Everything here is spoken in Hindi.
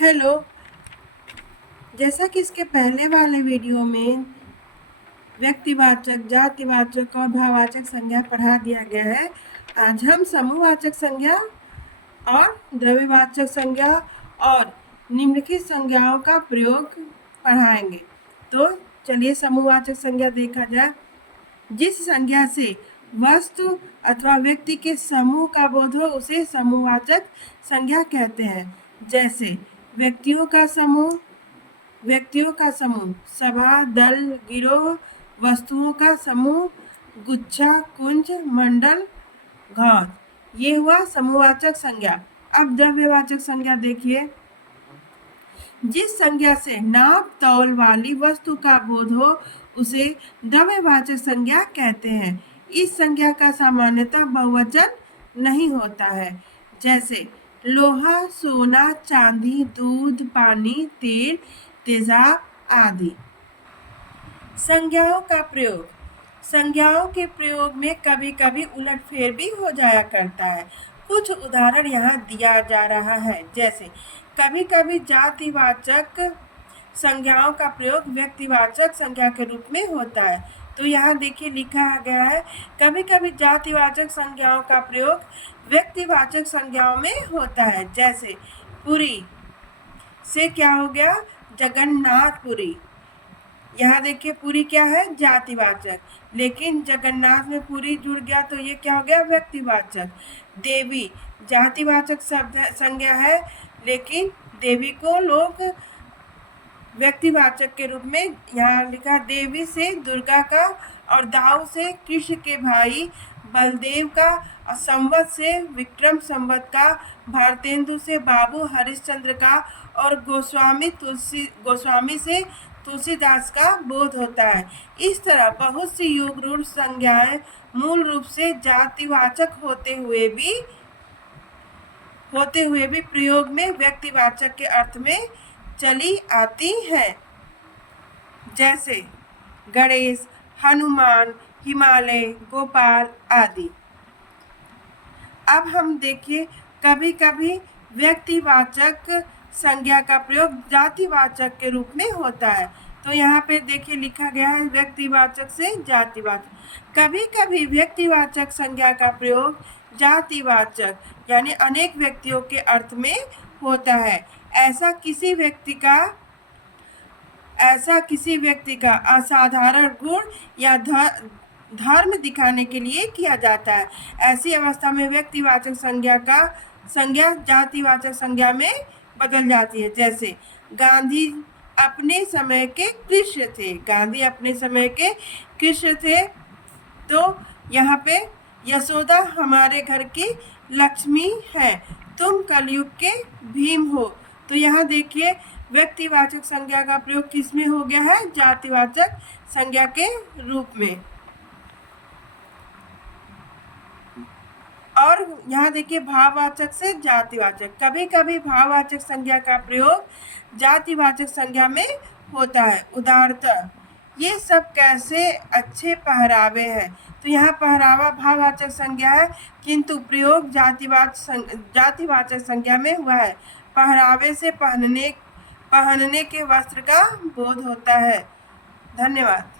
हेलो। जैसा कि इसके पहले वाले वीडियो में व्यक्तिवाचक, जातिवाचक और भाववाचक संज्ञा पढ़ा दिया गया है, आज हम समूहवाचक संज्ञा और द्रव्यवाचक संज्ञा और निम्नलिखित संज्ञाओं का प्रयोग पढ़ाएंगे। तो चलिए समूहवाचक संज्ञा देखा जाए। जिस संज्ञा से वस्तु अथवा व्यक्ति के समूह का बोध हो उसे समूहवाचक संज्ञा कहते हैं। जैसे व्यक्तियों का समूह, सभा, दल, गिरोह, वस्तुओं का समूह, गुच्छा, कुंज, मंडल, घौर। ये हुआ समूहवाचक संज्ञा। अब द्रव्यवाचक संज्ञा देखिए। जिस संज्ञा से नाप तौल वाली वस्तु का बोध हो उसे द्रव्यवाचक संज्ञा कहते हैं। इस संज्ञा का सामान्यतः बहुवचन नहीं होता है। जैसे लोहा, सोना, चांदी, दूध, पानी, तेल, तेजाब आदि। संज्ञाओं का प्रयोग। संज्ञाओं के प्रयोग में कभी कभी उलटफेर भी हो जाया करता है। कुछ उदाहरण यहाँ दिया जा रहा है। जैसे कभी कभी जातिवाचक संज्ञाओं का प्रयोग व्यक्तिवाचक संज्ञा के रूप में होता है। तो यहाँ देखिए लिखा गया है, कभी कभी जातिवाचक संज्ञाओं का प्रयोग व्यक्तिवाचक संज्ञाओं में होता है। जैसे पुरी से क्या हो गया, जगन्नाथपुरी। यहाँ देखिए पुरी क्या है, जातिवाचक, लेकिन जगन्नाथ में पुरी जुड़ गया तो ये क्या हो गया, व्यक्तिवाचक। देवी जातिवाचक शब्द संज्ञा है, लेकिन देवी को लोग व्यक्तिवाचक के रूप में यहाँ लिखा। देवी से दुर्गा का, और दाऊ से कृष्ण के भाई बलदेव का, और संवत से विक्रम संवत का, भारतेंदु से बाबू हरिश्चंद्र का, और गोस्वामी से तुलसीदास का बोध होता है। इस तरह बहुत सी योग रूढ़ संज्ञाएं मूल रूप से जातिवाचक होते हुए भी प्रयोग में व्यक्तिवाचक के अर्थ में चली आती हैं। जैसे गणेश, हनुमान, हिमालय, गोपाल आदि। अब हम देखिए कभी कभी व्यक्तिवाचक संज्ञा का प्रयोग जातिवाचक के रूप में होता है। तो यहाँ पे देखिए लिखा गया है व्यक्तिवाचक से जातिवाचक। कभी कभी व्यक्तिवाचक संज्ञा का प्रयोग जातिवाचक यानी अनेक व्यक्तियों के अर्थ में होता है। ऐसा किसी व्यक्ति का असाधारण गुण या धर्म दिखाने के लिए किया जाता है। ऐसी अवस्था में व्यक्तिवाचक संज्ञा जातिवाचक संज्ञा में बदल जाती है। जैसे गांधी अपने समय के कृष्ण थे। तो यहाँ पे यशोदा हमारे घर की लक्ष्मी है, तुम कलयुग के भीम हो। तो यहाँ देखिए व्यक्तिवाचक संज्ञा का प्रयोग किस में हो गया है, जातिवाचक संज्ञा के रूप में। और यहाँ देखिए भाववाचक से जातिवाचक। कभी कभी भाववाचक संज्ञा का प्रयोग जातिवाचक संज्ञा में होता है। उदाहरणतः ये सब कैसे अच्छे पहरावे हैं। तो यहाँ पहरावा भाववाचक संज्ञा है, किंतु प्रयोग जातिवाचक संज्ञा में हुआ है। पहरावे से पहनने के वस्त्र का बोध होता है। धन्यवाद।